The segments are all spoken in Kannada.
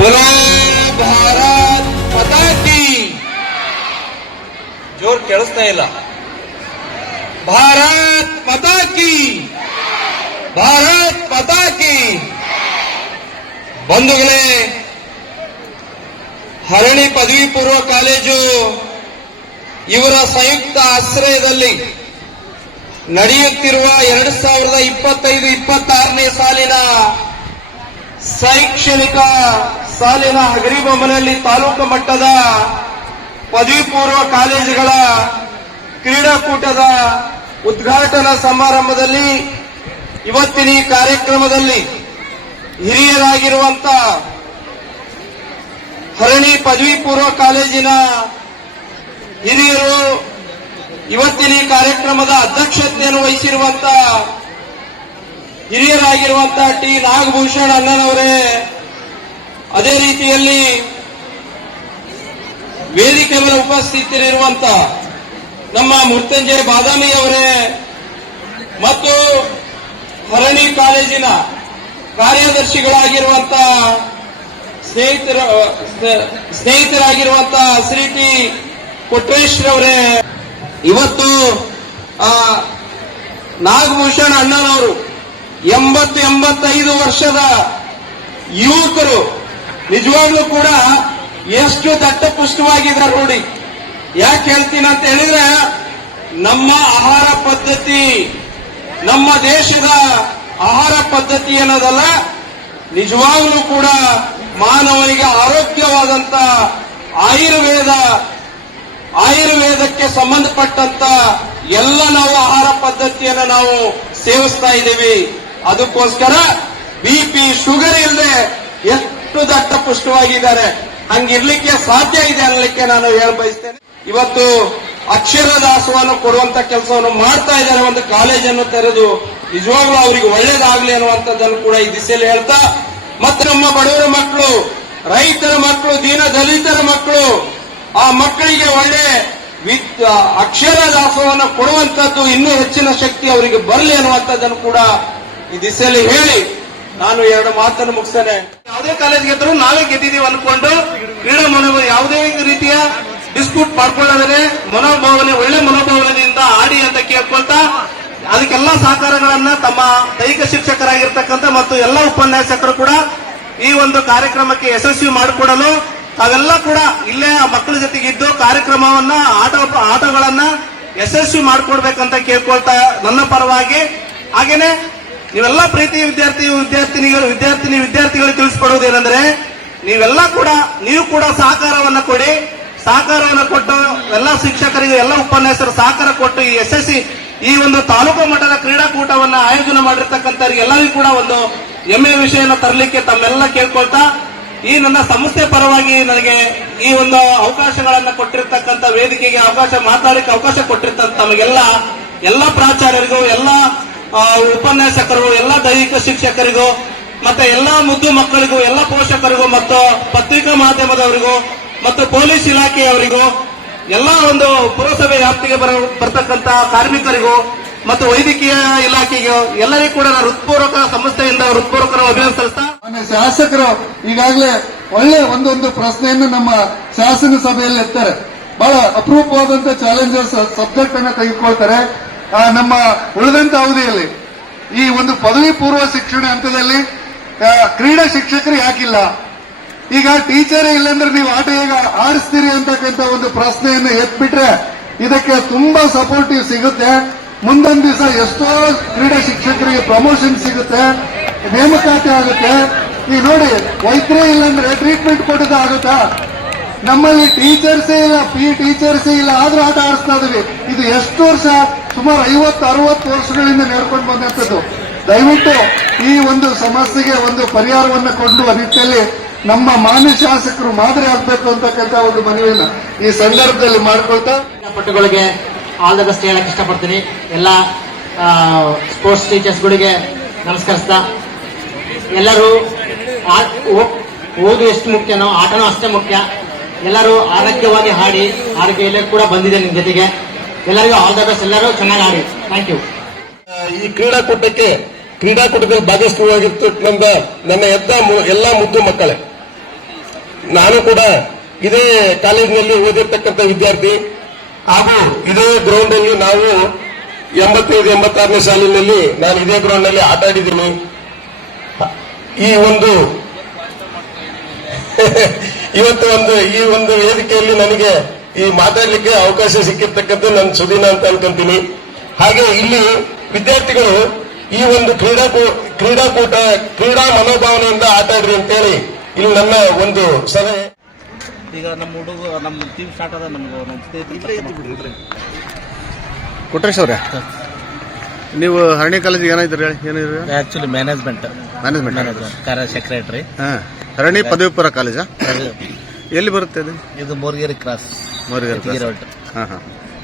बोलो ಭಾರತ್ ಪತಾಕಿ ಜೋರ್ ಕೇಳಿಸ್ತಾ ಇಲ್ಲ ಭಾರತ್ ಪತಾಕಿ ಭಾರತ್ ಪತಾಕಿ ಬಂಧುಗಳೇ ಹರಣಿ ಪದವಿ ಪೂರ್ವ ಕಾಲೇಜು ಇವರ ಸಂಯುಕ್ತ ಆಶ್ರಯದಲ್ಲಿ ನಡೆಯುತ್ತಿರುವ ಎರಡು ಸಾವಿರದ ಇಪ್ಪತ್ತೈದು, ಇಪ್ಪತ್ತಾರನೇ ಸಾಲಿನ ಶೈಕ್ಷಣಿಕ ಸಾಲಿನ ಹಗರಿಬೊಮ್ಮನಲ್ಲಿ ತಾಲೂಕು ಮಟ್ಟದ ಪದವಿ ಪೂರ್ವ ಕಾಲೇಜುಗಳ ಕ್ರೀಡಾಕೂಟದ ಉದ್ಘಾಟನಾ ಸಮಾರಂಭದಲ್ಲಿ ಇವತ್ತಿನ ಈ ಕಾರ್ಯಕ್ರಮದಲ್ಲಿ ಹಿರಿಯರಾಗಿರುವಂತ ಹರಣಿ ಪದವಿ ಪೂರ್ವ ಕಾಲೇಜಿನ ಹಿರಿಯರು ಇವತ್ತಿನ ಈ ಕಾರ್ಯಕ್ರಮದ ಅಧ್ಯಕ್ಷತೆಯನ್ನು ವಹಿಸಿರುವಂತ ಹಿರಿಯರಾಗಿರುವಂತ ಟಿ. ನಾಗಭೂಷಣ್ ಅಣ್ಣನವರೇ ಅದೇ ರೀತಿಯಲ್ಲಿ ವೇದಿಕೆ ಮೇಲೆ ಉಪಸ್ಥಿತರಿರುವಂತ ನಮ್ಮ ಮೃತ್ಯುಂಜಯ ಬಾದಾಮಿ ಅವರೇ ಮತ್ತು ಹರಣಿ ಕಾಲೇಜಿನ ಕಾರ್ಯದರ್ಶಿಗಳಾಗಿರುವಂತ ಸ್ನೇಹಿತರ ಸ್ನೇಹಿತರಾಗಿರುವಂತ ಶ್ರೀ ಟಿ ಕೊಟ್ರೇಶ್ವರವರೇ ಇವತ್ತು, ಆ, ನಾಗಭೂಷಣ್ ಅಣ್ಣನವರು ಎಂಬತ್ತು ಎಂಬತ್ತೈದು ವರ್ಷದ ಯುವಕರು ನಿಜವಾಗ್ಲೂ ಕೂಡ ಎಷ್ಟು ದಟ್ಟಪುಷ್ಟವಾಗಿದ್ದಾರೆ ನೋಡಿ. ಯಾಕೆ ಹೇಳ್ತೀನಿ ಅಂತ ಹೇಳಿದ್ರೆ, ನಮ್ಮ ಆಹಾರ ಪದ್ಧತಿ, ನಮ್ಮ ದೇಶದ ಆಹಾರ ಪದ್ಧತಿ ಏನದಲ್ಲ, ನಿಜವಾಗ್ಲೂ ಕೂಡ ಮಾನವನಿಗೆ ಆರೋಗ್ಯವಾದಂತ ಆಯುರ್ವೇದ, ಆಯುರ್ವೇದಕ್ಕೆ ಸಂಬಂಧಪಟ್ಟಂತ ಎಲ್ಲ ನಾವು ಆಹಾರ ಪದ್ಧತಿಯನ್ನು ನಾವು ಸೇವಿಸ್ತಾ ಇದ್ದೀವಿ. ಅದಕ್ಕೋಸ್ಕರ ಬಿಪಿ ಶುಗರ್ ಇಲ್ಲದೆ ಎಷ್ಟು ದಟ್ಟ ಪುಷ್ಟವಾಗಿದ್ದಾರೆ. ಹಂಗಿರ್ಲಿಕ್ಕೆ ಸಾಧ್ಯ ಇದೆ ಅನ್ನಲಿಕ್ಕೆ ನಾನು ಹೇಳ ಬಯಸ್ತೇನೆ ಇವತ್ತು ಅಕ್ಷರ ದಾಸವನ್ನು ಕೊಡುವಂತ ಕೆಲಸವನ್ನು ಮಾಡ್ತಾ ಇದ್ದಾರೆ ಒಂದು ಕಾಲೇಜನ್ನು ತೆರೆದು. ನಿಜವಾಗ್ಲೂ ಅವರಿಗೆ ಒಳ್ಳೇದಾಗ್ಲಿ ಅನ್ನುವಂಥದ್ದನ್ನು ಕೂಡ ಈ ದಿಸೆಯಲ್ಲಿ ಹೇಳ್ತಾ, ಮತ್ತೆ ನಮ್ಮ ಬಡವರ ಮಕ್ಕಳು, ರೈತರ ಮಕ್ಕಳು, ದೀನ ದಲಿತರ ಮಕ್ಕಳು, ಆ ಮಕ್ಕಳಿಗೆ ಒಳ್ಳೆ ಅಕ್ಷರ ದಾಸವನ್ನು ಕೊಡುವಂತದ್ದು ಇನ್ನೂ ಹೆಚ್ಚಿನ ಶಕ್ತಿ ಅವರಿಗೆ ಬರಲಿ ಅನ್ನುವಂಥದ್ದನ್ನು ಕೂಡ ಈ ದಿಸೆಯಲ್ಲಿ ಹೇಳಿ. ನಾನು ಎರಡು ಮಾತನ್ನು ಮುಗಿಸ್ತೇನೆ. ಯಾವುದೇ ಕಾಲೇಜ್ ಗೆದ್ರು ನಾವೇ ಗೆದ್ದಿದ್ದೀವಿ ಅನ್ಕೊಂಡು ಕ್ರೀಡಾ ಮನೋಭಾವ ಯಾವುದೇ ರೀತಿಯ ಡಿಸ್ಪ್ಯೂಟ್ ಮಾಡ್ಕೊಳ್ಳೋದೇ ಮನೋಭಾವನೆ, ಒಳ್ಳೆ ಮನೋಭಾವನೆಯಿಂದ ಆಡಿ ಅಂತ ಕೇಳ್ಕೊಳ್ತಾ ಅದಕ್ಕೆಲ್ಲ ಸಹಕಾರಗಳನ್ನ ತಮ್ಮ ದೈಹಿಕ ಶಿಕ್ಷಕರಾಗಿರ್ತಕ್ಕಂಥ ಮತ್ತು ಎಲ್ಲ ಉಪನ್ಯಾಸಕರು ಕೂಡ ಈ ಒಂದು ಕಾರ್ಯಕ್ರಮಕ್ಕೆ ಯಶಸ್ವಿ ಮಾಡಿಕೊಡಲು ತಾವೆಲ್ಲ ಕೂಡ ಇಲ್ಲೇ ಆ ಮಕ್ಕಳ ಜೊತೆಗೆ ಇದ್ದು ಕಾರ್ಯಕ್ರಮವನ್ನ, ಆಟ, ಆಟಗಳನ್ನ ಯಶಸ್ವಿ ಮಾಡಿಕೊಡ್ಬೇಕಂತ ಕೇಳ್ಕೊಳ್ತಾ ನನ್ನ ಪರವಾಗಿ. ಹಾಗೇನೆ ನೀವೆಲ್ಲ ಪ್ರೀತಿ ವಿದ್ಯಾರ್ಥಿ, ವಿದ್ಯಾರ್ಥಿನಿಗಳು, ವಿದ್ಯಾರ್ಥಿನಿ ವಿದ್ಯಾರ್ಥಿಗಳು ತಿಳಿಸ್ಕೊಡುವುದೇನೆಂದ್ರೆ, ನೀವೆಲ್ಲ ಕೂಡ, ನೀವು ಕೂಡ ಸಹಕಾರವನ್ನು ಕೊಡಿ. ಸಹಕಾರವನ್ನು ಕೊಟ್ಟು ಎಲ್ಲ ಶಿಕ್ಷಕರಿಗೆ, ಎಲ್ಲ ಉಪನ್ಯಾಸರು ಸಹಕಾರ ಕೊಟ್ಟು ಈ ಯಶಸ್ವಿ ಈ ಒಂದು ತಾಲೂಕು ಮಟ್ಟದ ಕ್ರೀಡಾಕೂಟವನ್ನ ಆಯೋಜನೆ ಮಾಡಿರ್ತಕ್ಕಂಥವ್ರಿಗೆ ಎಲ್ಲರಿಗೂ ಕೂಡ ಒಂದು ಹೆಮ್ಮೆಯ ವಿಷಯನ ತರಲಿಕ್ಕೆ ತಮ್ಮೆಲ್ಲ ಕೇಳ್ಕೊಳ್ತಾ, ಈ ನನ್ನ ಸಂಸ್ಥೆ ಪರವಾಗಿ ನನಗೆ ಈ ಒಂದು ಅವಕಾಶಗಳನ್ನು ಕೊಟ್ಟಿರ್ತಕ್ಕಂಥ ವೇದಿಕೆಗೆ ಅವಕಾಶ, ಮಾತಾಡಲಿಕ್ಕೆ ಅವಕಾಶ ಕೊಟ್ಟಿರ್ತಕ್ಕಂಥ ತಮಗೆಲ್ಲ, ಎಲ್ಲ ಪ್ರಾಚಾರ್ಯರಿಗೂ, ಎಲ್ಲ ಆ, ಉಪನ್ಯಾಸಕರಿಗೂ ಎಲ್ಲ ದೈಹಿಕ ಶಿಕ್ಷಕರಿಗೂ ಮತ್ತೆ ಎಲ್ಲ ಮುದ್ದು ಮಕ್ಕಳಿಗೂ ಎಲ್ಲ ಪೋಷಕರಿಗೂ ಮತ್ತು ಪತ್ರಿಕಾ ಮಾಧ್ಯಮದವರಿಗೂ ಮತ್ತು ಪೊಲೀಸ್ ಇಲಾಖೆಯವರಿಗೂ ಎಲ್ಲ ಒಂದು ಪುರಸಭೆ ವ್ಯಾಪ್ತಿಗೆ ಬರ ಬರ್ತಕ್ಕಂತ ಕಾರ್ಮಿಕರಿಗೂ ಮತ್ತು ವೈದ್ಯಕೀಯ ಇಲಾಖೆಗೂ ಎಲ್ಲರಿಗೂ ಕೂಡ ಹೃತ್ಪೂರ್ವಕ ಸಂಸ್ಥೆಯಿಂದ ಹೃತ್ಪೂರ್ವಕ ಅಭಿನಂದಿಸ್ತಾ ಶಾಸಕರು ಈಗಾಗಲೇ ಒಳ್ಳೆ ಒಂದೊಂದು ಪ್ರಶ್ನೆಯನ್ನು ನಮ್ಮ ಶಾಸನ ಸಭೆಯಲ್ಲಿ ಎತ್ತಾರೆ. ಬಹಳ ಅಪರೂಪವಾದಂತ ಚಾಲೆಂಜರ್ಸ್ ಸಬ್ಜೆಕ್ಟ್ ಅನ್ನು ತೆಗೆದುಕೊಳ್ತಾರೆ. ನಮ್ಮ ಉಳಿದಂತ ಅವಧಿಯಲ್ಲಿ ಈ ಒಂದು ಪದವಿ ಪೂರ್ವ ಶಿಕ್ಷಣ ಹಂತದಲ್ಲಿ ಕ್ರೀಡಾ ಶಿಕ್ಷಕರು ಯಾಕಿಲ್ಲ? ಈಗ ಟೀಚರೇ ಇಲ್ಲಂದ್ರೆ ನೀವು ಆಟ ಹೇಗೆ ಆಡಿಸ್ತೀರಿ ಅಂತಕ್ಕಂಥ ಒಂದು ಪ್ರಶ್ನೆಯನ್ನು ಎತ್ಬಿಟ್ರೆ ಇದಕ್ಕೆ ತುಂಬಾ ಸಪೋರ್ಟಿವ್ ಸಿಗುತ್ತೆ. ಮುಂದೊಂದು ದಿವಸ ಎಷ್ಟೋ ಕ್ರೀಡಾ ಶಿಕ್ಷಕರಿಗೆ ಪ್ರಮೋಷನ್ ಸಿಗುತ್ತೆ, ನೇಮಕಾತಿ ಆಗುತ್ತೆ. ಈಗ ನೋಡಿ, ವೈದ್ಯರೇ ಇಲ್ಲಂದ್ರೆ ಟ್ರೀಟ್ಮೆಂಟ್ ಕೊಡೋದು ಆಗುತ್ತಾ? ನಮ್ಮಲ್ಲಿ ಟೀಚರ್ಸೇ ಇಲ್ಲ ಪಿ ಟೀಚರ್ಸೇ ಇಲ್ಲ, ಆದ್ರೂ ಆಟ ಆಡಿಸ್ತಾ ಇದೀವಿ. ಇದು ಎಷ್ಟು ವರ್ಷ ಸುಮಾರು ಐವತ್ತು, ಅರವತ್ತು ವರ್ಷಗಳಿಂದ ನೆರ್ಕೊಂಡು ಬಂದಂಥದ್ದು. ದಯವಿಟ್ಟು ಈ ಒಂದು ಸಮಸ್ಯೆಗೆ ಒಂದು ಪರಿಹಾರವನ್ನು ಕೊಂಡುವ ನಿಟ್ಟಿನಲ್ಲಿ ನಮ್ಮ ಮಾನ್ಯ ಶಾಸಕರು ಮಾದರಿ ಆಗ್ಬೇಕು ಅಂತಕ್ಕಂಥ ಒಂದು ಮನವಿಯನ್ನ ಈ ಸಂದರ್ಭದಲ್ಲಿ ಮಾಡ್ಕೊಳ್ತಾ ಪಟ್ಟುಗಳಿಗೆ ಆಲ್ ದ ಬೆಸ್ಟ್ ಹೇಳಕ್ ಇಷ್ಟಪಡ್ತೀನಿ. ಎಲ್ಲ ಸ್ಪೋರ್ಟ್ಸ್ ಟೀಚರ್ಸ್ಗಳಿಗೆ ನಮಸ್ಕರಿಸ್ತಾ, ಎಲ್ಲರೂ ಓದು ಎಷ್ಟು ಮುಖ್ಯನೋ ಆಟನೂ ಅಷ್ಟೇ ಮುಖ್ಯ. ಎಲ್ಲರೂ ಆರೋಗ್ಯವಾಗಿ ಹಾಡಿ ಆರೋಗ್ಯ ಕೂಡ ಬಂದಿದೆ ನಿಮ್ಮ ಜೊತೆಗೆ. ಎಲ್ಲರಿಗೂ ಆಲ್ ದ ಬೆಸ್ಟ್ ಎಲ್ಲರೂ ಚೆನ್ನಾಗಿ ಆಡಿ. ಥ್ಯಾಂಕ್ ಯು ಈ ಕ್ರೀಡಾಕೂಟಕ್ಕೆ, ಕ್ರೀಡಾಕೂಟದಲ್ಲಿ ಭಾಗಸ್ಥವಾಗಿರ್ತಕ್ಕಂಥ ನನ್ನ ಎದ್ದ ಎಲ್ಲಾ ಮುದ್ದು ಮಕ್ಕಳೇ. ನಾನು ಕೂಡ ಇದೇ ಕಾಲೇಜಿನಲ್ಲಿ ಓದಿರ್ತಕ್ಕಂಥ ವಿದ್ಯಾರ್ಥಿ. ಹಾಗೂ ಇದೇ ಗ್ರೌಂಡ್ ಅಲ್ಲಿ ನಾವು ಎಂಬತ್ತೈದು, ಎಂಬತ್ತಾರನೇ ಸಾಲಿನಲ್ಲಿ ನಾನು ಇದೇ ಗ್ರೌಂಡ್ನಲ್ಲಿ ಆಟ ಆಡಿದ್ದೀನಿ. ಈ ಒಂದು, ಇವತ್ತು ಒಂದು, ಈ ಒಂದು ವೇದಿಕೆಯಲ್ಲಿ ನನಗೆ ಈ ಮಾತಾಡ್ಲಿಕ್ಕೆ ಅವಕಾಶ ಸಿಕ್ಕಿರ್ತಕ್ಕಂಥ ನನ್ನ ಸುದಿನ ಅಂತ ಅನ್ಕೊಂತೀನಿ. ಹಾಗೆ ಇಲ್ಲಿ ವಿದ್ಯಾರ್ಥಿಗಳು ಈ ಒಂದು ಕ್ರೀಡಾ ಕ್ರೀಡಾಕೂಟ ಕ್ರೀಡಾ ಮನೋಭಾವನೆಯಿಂದ ಆಟ ಆಡ್ರಿ ಅಂತೇಳಿ ಇಲ್ಲಿ ನನ್ನ ಒಂದು ಸಲಹೆ. ಈಗ ನಮ್ಮ ಹುಡುಗ ನಮ್ಮ ಟೀಮ್ ಸ್ಟಾರ್ಟ್ ಆದ ನಮ್ಗೆ ನಮ್ಮ ಸ್ನೇಹಿತರು ಕೊಟ್ರೇಶ್ ಅವ್ರೆ? ನೀವು ಹರಣಿ ಕಾಲೇಜಿಗೆ ಏನಾಯ್ತು ಹೇಳಿ ಏನಿದ್ರು? ಆಕ್ಚುಲಿ ಮ್ಯಾನೇಜ್ಮೆಂಟ್ ಮ್ಯಾನೇಜ್ಮೆಂಟ್ ಕಾರ್ಯ ಸೆಕ್ರೆಟರಿ ಹಾಂ. ಹರಣಿ ಪದವಿ ಪೂರ್ವ ಕಾಲೇಜಾ ಎಲ್ಲಿ ಬರುತ್ತೆ ಇದು ಇದು ಮೋರ್ಗೇರಿ ಕ್ರಾಸ್ ಹಾಂ ಹಾಂ.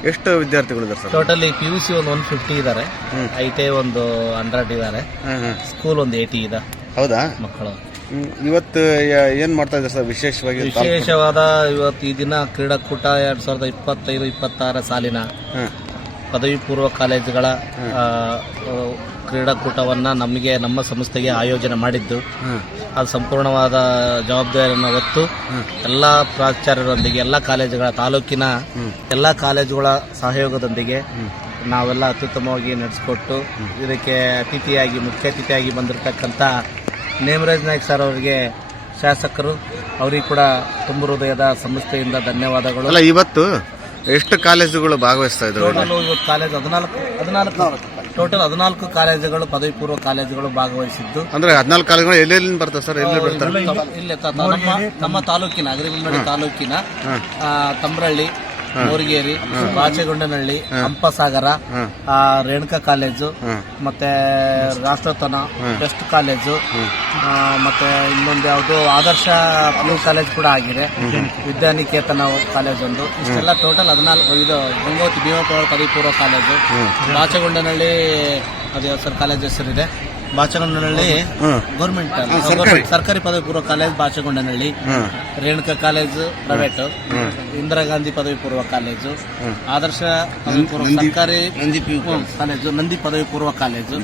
ಎಷ್ಟು ವಿದ್ಯಾರ್ಥಿಗಳು ಇದ್ದಾರೆ sir totally P U C ಒಂದು ಒನ್ ಫಿಫ್ಟಿ ಇದ್ದಾರೆ. ಐ ಟಿ ಐ ಒಂದು ಹಂಡ್ರೆಡ್ ಇದ್ದಾರೆ ಸ್ಕೂಲ್ ಒಂದು ಏಯ್ಟಿ ಇದೆ. ಹೌದಾ? ಮಕ್ಕಳು. ಇವತ್ತು ಏನು ಮಾಡ್ತಾ ಇದ್ದಾರೆ ಸರ್ ವಿಶೇಷವಾಗಿ ವಿಶೇಷವಾದ ಇವತ್ತು ಈ ದಿನ ಕ್ರೀಡಾಕೂಟ ಎರಡ್ ಸಾವಿರದ ಇಪ್ಪತ್ತೈದು ಇಪ್ಪತ್ತಾರ ಸಾಲಿನ ಪದವಿ ಪೂರ್ವ ಕಾಲೇಜುಗಳ ಕ್ರೀಡಾಕೂಟವನ್ನು ನಮಗೆ ನಮ್ಮ ಸಂಸ್ಥೆಗೆ ಆಯೋಜನೆ ಮಾಡಿದ್ದು. ಅದು ಸಂಪೂರ್ಣವಾದ ಜವಾಬ್ದಾರಿಯನ್ನು ಹೊತ್ತು ಎಲ್ಲ ಪ್ರಾಚಾರ್ಯರೊಂದಿಗೆ ಎಲ್ಲ ಕಾಲೇಜುಗಳ ತಾಲೂಕಿನ ಎಲ್ಲ ಕಾಲೇಜುಗಳ ಸಹಯೋಗದೊಂದಿಗೆ ನಾವೆಲ್ಲ ಅತ್ಯುತ್ತಮವಾಗಿ ನಡೆಸಿಕೊಟ್ಟು ಇದಕ್ಕೆ ಅತಿಥಿಯಾಗಿ ಮುಖ್ಯ ಅತಿಥಿಯಾಗಿ ಬಂದಿರತಕ್ಕಂಥ ನೇಮರಾಜ್ ನಾಯ್ಕ್ ಸರ್ ಅವರಿಗೆ ಶಾಸಕರು ಅವರಿಗೆ ಕೂಡ ತುಂಬ ಹೃದಯದ ಸಂಸ್ಥೆಯಿಂದ ಧನ್ಯವಾದಗಳು. ಇವತ್ತು ಎಷ್ಟು ಕಾಲೇಜುಗಳು ಭಾಗವಹಿಸ್ತಾ ಇದ್ರು ಟೋಟಲ್ ಇವತ್ತು ಕಾಲೇಜ್ ಹದಿನಾಲ್ಕು ಹದಿನಾಲ್ಕು. ಟೋಟಲ್ ಹದಿನಾಲ್ಕು ಕಾಲೇಜುಗಳು ಪದವಿ ಪೂರ್ವ ಕಾಲೇಜುಗಳು ಭಾಗವಹಿಸಿದ್ದು. ಅಂದ್ರೆ ಹದಿನಾಲ್ಕು ಕಾಲೇಜುಗಳು ಎಲ್ಲೆಲ್ಲಿ ಬರ್ತಾರೆ ಸರ್? ಎಲ್ಲಿ ಬರ್ತಾರೆ? ಇಲ್ಲಿ ತ- ತ- ನಮ್ಮ ನಮ್ಮ ತಾಲೂಕಿನ ಅಗ್ರಿಗಲ್ಮಡಿ ತಾಲೂಕಿನ ಆ, ತಮ್ರಳ್ಳಿ ಮೋರಿಗೇರಿ ಬಾಚೆಗೊಂಡನಹಳ್ಳಿ ಹಂಪಸಾಗರ ಆ, ರೇಣುಕಾ ಕಾಲೇಜು ಮತ್ತೆ ರಾಷ್ಟ್ರೋತ್ತನ ಬೆಸ್ಟ್ ಕಾಲೇಜು ಮತ್ತೆ ಇನ್ನೊಂದು ಯಾವುದು ಆದರ್ಶ ಕಾಲೇಜ್ ಕೂಡ ಆಗಿದೆ. ವಿದ್ಯಾನಿಕೇತನ ಕಾಲೇಜ್ ಒಂದು. ಇಷ್ಟೆಲ್ಲ ಟೋಟಲ್ ಹದಿನಾಲ್ಕು ಇದು ಗಂಗೋತಿ ಭೀಮಪ್ಪ ಪದವಿ ಪೂರ್ವ ಕಾಲೇಜು ಬಾಚೆಗೊಂಡನಹಳ್ಳಿ ಅದು ಸರ್ ಕಾಲೇಜ್ ಹೆಸರಿದೆ? ಬಾಚಗೊಂಡನಹಳ್ಳಿ ಗೌರ್ಮೆಂಟ್ ಸರ್ಕಾರಿ. ಪದವಿ ಪೂರ್ವ college Bachagondanahalli Renuka college private Indira Gandhi ಪದವಿ ಪೂರ್ವ ಕಾಲೇಜು ಆದರ್ಶ ಪದವಿ ಪೂರ್ವ ಸರ್ಕಾರಿ ಕಾಲೇಜು ನಂದಿ ಪದವಿ ಪೂರ್ವ ಕಾಲೇಜು.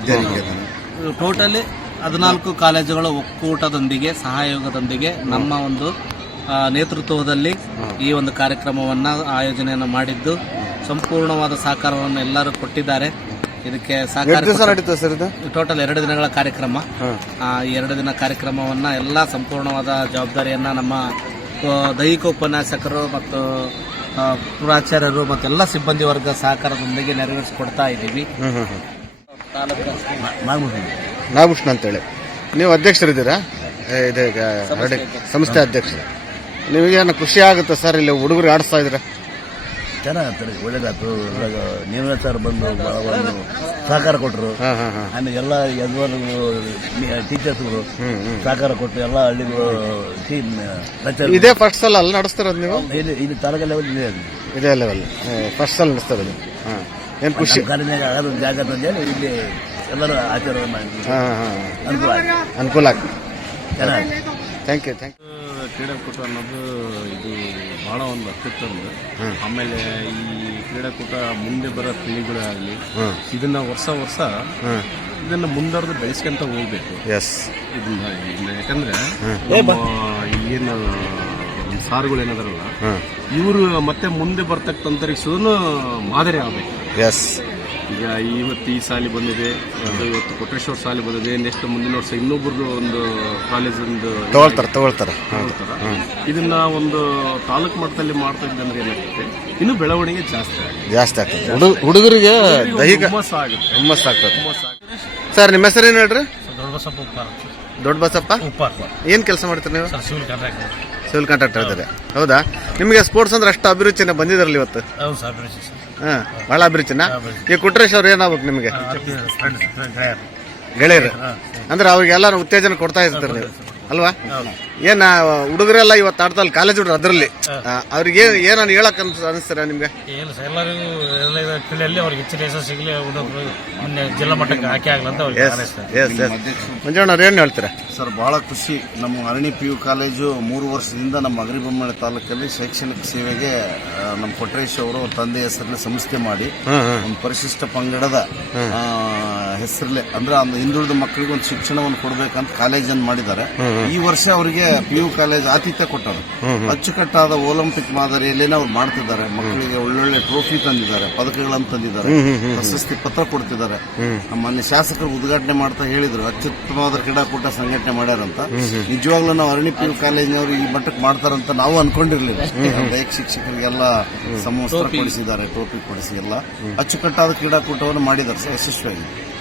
ಟೋಟಲಿ ಹದಿನಾಲ್ಕು ಕಾಲೇಜುಗಳ ಒಕ್ಕೂಟದೊಂದಿಗೆ ಸಹಯೋಗದೊಂದಿಗೆ ನಮ್ಮ ಒಂದು ನೇತೃತ್ವದಲ್ಲಿ ಈ ಒಂದು ಕಾರ್ಯಕ್ರಮವನ್ನ ಆಯೋಜನೆಯನ್ನು ಮಾಡಿದ್ದು ಸಂಪೂರ್ಣವಾದ ಸಹಕಾರವನ್ನು ಎಲ್ಲರೂ ಕೊಟ್ಟಿದ್ದಾರೆ. ಇದಕ್ಕೆ ಸಹಕಾರ ಎಷ್ಟು ದಿವಸ ನಡೀತದೆ ಸರ್ ಇದು? ಟೋಟಲ್ ಎರಡು ದಿನಗಳ ಕಾರ್ಯಕ್ರಮ. ಆ ಈ ಎರಡು ದಿನ ಕಾರ್ಯಕ್ರಮವನ್ನ ಎಲ್ಲ ಸಂಪೂರ್ಣವಾದ ಜವಾಬ್ದಾರಿಯನ್ನ ನಮ್ಮ ಆ, ದೈಹಿಕ ಉಪನ್ಯಾಸಕರು ಮತ್ತು ಆ, ಪ್ರಾಚಾರ್ಯರು ಮತ್ತು ಎಲ್ಲ ಸಿಬ್ಬಂದಿ ವರ್ಗ ಸಹಕಾರದೊಂದಿಗೆ ನೆರವೇರಿಸಿಕೊಡ್ತಾ ಇದ್ದೀವಿ. ನಾಗಭೂಷಣ ಅಂತೇಳಿ. ನೀವು ಅಧ್ಯಕ್ಷರಿದ್ದೀರಾ? ಏ, ಇದೆ ಈಗ ಹರಡಿ ಸಂಸ್ಥೆ ಅಧ್ಯಕ್ಷರು. ನಿಮಗೇನು ಖುಷಿ ಆಗುತ್ತೆ ಸರ್ ಇಲ್ಲಿ ಹುಡುಗರು ಆಡಿಸ್ತಾ ಇದ್ರೆ ಚೆನ್ನಾಗತ್ತೆ ಒಳ್ಳೇದಾಯ್ತು ನೇಮರಾಜ್ ಸರ್ ಬಂದು ಭಾಳ ಒಂದು ಸಹಕಾರ ಕೊಟ್ಟರು ಆಮೇಲೆ ಎಲ್ಲ ಯಜಮಾನರು ಟೀಚರ್ಸ್ಗಳು ಸಹಕಾರ ಕೊಟ್ಟು ಎಲ್ಲ ಹಳ್ಳಿಗಳು ಟೀಮ್ ಇದೇ ಫಸ್ಟ್ ಸಲ ಅಲ್ಲಿ ನಡೆಸ್ತಿರೋದು ನೀವು? ಇಲ್ಲಿ ಇಲ್ಲಿ ತಾಲೂಕು ಲೆವೆಲ್ ಇದೆ. ಇದೇ ಲೆವೆಲ್ ಫಸ್ಟ್ ಸಲ ನಡೆಸ್ತಾರೆ ಹಾಂ. ಏನು ಖುಷಿ? ಕಾಲೇಜಿನಾಗ ಆಗೋದು ಜಾಗ ಅಂತೇಳಿ ಇಲ್ಲಿ ಎಲ್ಲರೂ ಆಚರಣೆ ಮಾಡಿ. ಹಾಂ ಹಾಂ ಅನುಕೂಲ ಅನುಕೂಲ ಆಗ್ತದೆ ಚೆನ್ನಾಗಿ ಥ್ಯಾಂಕ್ ಯು ಥ್ಯಾಂಕ್ ಯು ಕ್ರೀಡಾಕೂಟ ಅನ್ನೋದು ಇದು ಬಹಳ ಒಂದು ಅತ್ಯುತ್ತಮ ಆಮೇಲೆ ಈ ಕ್ರೀಡಾಕೂಟ ಮುಂದೆ ಬರೋ ಪೀಳಿಗೆಗಳಾಗಲಿ ಇದನ್ನ ವರ್ಷ ವರ್ಷ ಇದನ್ನ ಮುಂದರ್ದು ಬೆಳೆಸ್ಕೊಂತ ಹೋಗ್ಬೇಕು. ಎಸ್ ಇದನ್ನ ಇದನ್ನ ಯಾಕಂದ್ರೆ ಏನು ಸಾರುಗಳು ಏನದಾರಲ್ಲ ಇವರು ಮತ್ತೆ ಮುಂದೆ ಬರ್ತಕ್ಕಂಥ ಮಾದರಿ ಆಗ್ಬೇಕು. ಎಸ್ ಈಗ ಇವತ್ತು ಈ ಸಾಲಿ ಬಂದಿದೆ. ಅದು ಇವತ್ತು ಕೊಟ್ರೇಶ್ವರ ಸಾಲಿ ಬಂದಿದೆ. ನೆಕ್ಸ್ಟ್ ಮುಂದಿನ ವರ್ಷ ಇನ್ನೊಬ್ರದ್ದು ಒಂದು ಕಾಲೇಜೊಂದು ತಗೊಳ್ತಾರೆ ತಗೊಳ್ತಾರೆ. ಇದನ್ನ ಒಂದು ತಾಲೂಕು ಮಟ್ಟದಲ್ಲಿ ಮಾಡ್ತಾ ಇದ್ದಂದ್ರೆ ಏನಾಗುತ್ತೆ? ಇನ್ನು ಬೆಳವಣಿಗೆ ಜಾಸ್ತಿ ಆಗುತ್ತೆ. ಜಾಸ್ತಿ ಆಗ್ತದೆ. ಹುಡುಗ ಹುಡುಗರಿಗೆ ದೈಹಿಕ ಆಗುತ್ತೆ. ಹುಮ್ಮಸ್ ಆಗ್ತದೆ. ಸರ್ ನಿಮ್ಮ ಹೆಸರು ಏನು ಹೇಳ್ರಿ? ದೊಡ್ಡಬಸಪ್ಪ ಉಪ್ಪಾರ. ದೊಡ್ಡ ಬಸಪ್ಪ ಉಪ್ಪಾರ. ಏನ್ ಕೆಲಸ ಮಾಡ್ತೀರಿ ನೀವು? ಸಿವಿಲ್ ಕಾಂಟ್ರಾಕ್ಟರ್ ಸಿವಿಲ್ ಕಾಂಟ್ರಾಕ್ಟರ್ ಇದ್ದಾರೆ. ಹೌದಾ? ನಿಮಗೆ ಸ್ಪೋರ್ಟ್ಸ್ ಅಂದ್ರೆ ಅಷ್ಟು ಅಭಿರುಚಿನ ಬಂದಿದ್ರಲ್ಲ ಇವತ್ತು? ಹೌದು ಸರ್ ಅಭಿರುಚಿ ಸರ್. ಹಾ ಬಹಳ ಅಭಿರುಚಿನ ಈ ಕುಟ್ರೇಶ್ ಅವ್ರು ಏನಾಗ್ಬೇಕು ನಿಮಗೆ? ಗೆಳೆಯರು. ಅಂದ್ರೆ ಅವ್ರಿಗೆಲ್ಲ ಉತ್ತೇಜನ ಕೊಡ್ತಾ ಇರ್ತಾರೆ ನೀವು. ಅಲ್ವಾ? ಏನ ಹುಡುಗರೆಲ್ಲ ಇವತ್ತು ಆಡ್ತಲ್ಲ ಕಾಲೇಜ್ ಹುಡುಗರು ಅದರಲ್ಲಿ. ಅವ್ರಿಗೆ ಏನ್ ಏನಾನು ಹೇಳಕ್ ಅನ್ಸ್- ನಿಮ್ಗೆ? ಏನು ಸರ್ ಎಲ್ಲರಿಗೂ ಎಲ್ಲ ತಿಳಿಯಲ್ಲಿ ಅವ್ರಿಗೆ ಹೆಚ್ಚಿನ ಯಶಸ್ಸು ಸಿಗಲಿ ಉನ್ನತ ಮೊನ್ನೆ ಜಿಲ್ಲಾ ಮಟ್ಟಕ್ಕೆ ಆಯ್ಕೆ ಆಗಲಿ ಅಂತ ಅವ್ರಿಗೆ ಎಸ್ ಎಸ್ ಎಸ್ ಮಂಜಣ್ಣ ಅವ್ರು ಏನ್ ಹೇಳ್ತೀರಾ? ಸರ್ ಬಹಳ ಖುಷಿ. ನಮ್ಮ ಅರಣಿ ಪಿ ಯು ಕಾಲೇಜು ಮೂರು ವರ್ಷದಿಂದ ನಮ್ಮ ಅಗ್ರಿಬೊಮ್ಮಳೆ ತಾಲೂಕಲ್ಲಿ ಶೈಕ್ಷಣಿಕ ಸೇವೆಗೆ ನಮ್ಮ ಕೊಟ್ರೇಶ್ ಅವರು ತಂದೆ ಹೆಸರಲ್ಲಿ ಸಂಸ್ಥೆ ಮಾಡಿ ಒಂದು ಪರಿಶಿಷ್ಟ ಪಂಗಡದ ಹೆಸರಲ್ಲೇ ಅಂದ್ರೆ ಒಂದು ಹಿಂದುಳಿದ ಮಕ್ಕಳಿಗೆ ಒಂದು ಶಿಕ್ಷಣವನ್ನು ಕೊಡಬೇಕಂತ ಕಾಲೇಜನ್ನು ಮಾಡಿದ್ದಾರೆ. ಈ ವರ್ಷ ಅವರಿಗೆ ಪಿ ಯು ಕಾಲೇಜ್ ಆತಿಥ್ಯ ಕೊಟ್ಟರು. ಅಚ್ಚುಕಟ್ಟಾದ ಒಲಿಂಪಿಕ್ ಮಾದರಿಯಲ್ಲಿ ಅವ್ರು ಮಾಡ್ತಿದ್ದಾರೆ. ಮಕ್ಕಳಿಗೆ ಒಳ್ಳೊಳ್ಳೆ ಟ್ರೋಫಿ ತಂದಿದ್ದಾರೆ ಪದಕಗಳನ್ನು ತಂದಿದ್ದಾರೆ. ಪ್ರಶಸ್ತಿ ಪತ್ರ ಕೊಡ್ತಿದ್ದಾರೆ. ಮೊನ್ನೆ ಶಾಸಕರು ಉದ್ಘಾಟನೆ ಮಾಡ್ತಾ ಹೇಳಿದ್ರು. ಅತ್ಯುತ್ತಮವಾದ ಕ್ರೀಡಾಕೂಟ ಸಂಘಟನೆ. ಮಾಡ್ಯಾರಂತ. ನಿಜವಾಗ್ಲೂ ನಾವು ಅರಣಿ ಪಿ ಯು ಕಾಲೇಜಿನವರು ಈ ಮಟ್ಟಕ್ಕೆ ಮಾಡ್ತಾರಂತ ನಾವು ಅನ್ಕೊಂಡಿರ್ಲಿಲ್ಲ. ದೈಹಿಕ ಶಿಕ್ಷಕರಿಗೆಲ್ಲ ಸಮವಸ್ತ್ರ ಕೊಡಿಸಿದ್ದಾರೆ ಟೋಪಿ ಕೊಡಿಸಿ ಎಲ್ಲ. ಅಚ್ಚುಕಟ್ಟಾದ ಕ್ರೀಡಾಕೂಟವನ್ನು ಮಾಡಿದ್ದಾರೆ ಸರ್ ಯಶಸ್ವಿಯಾಗಿ.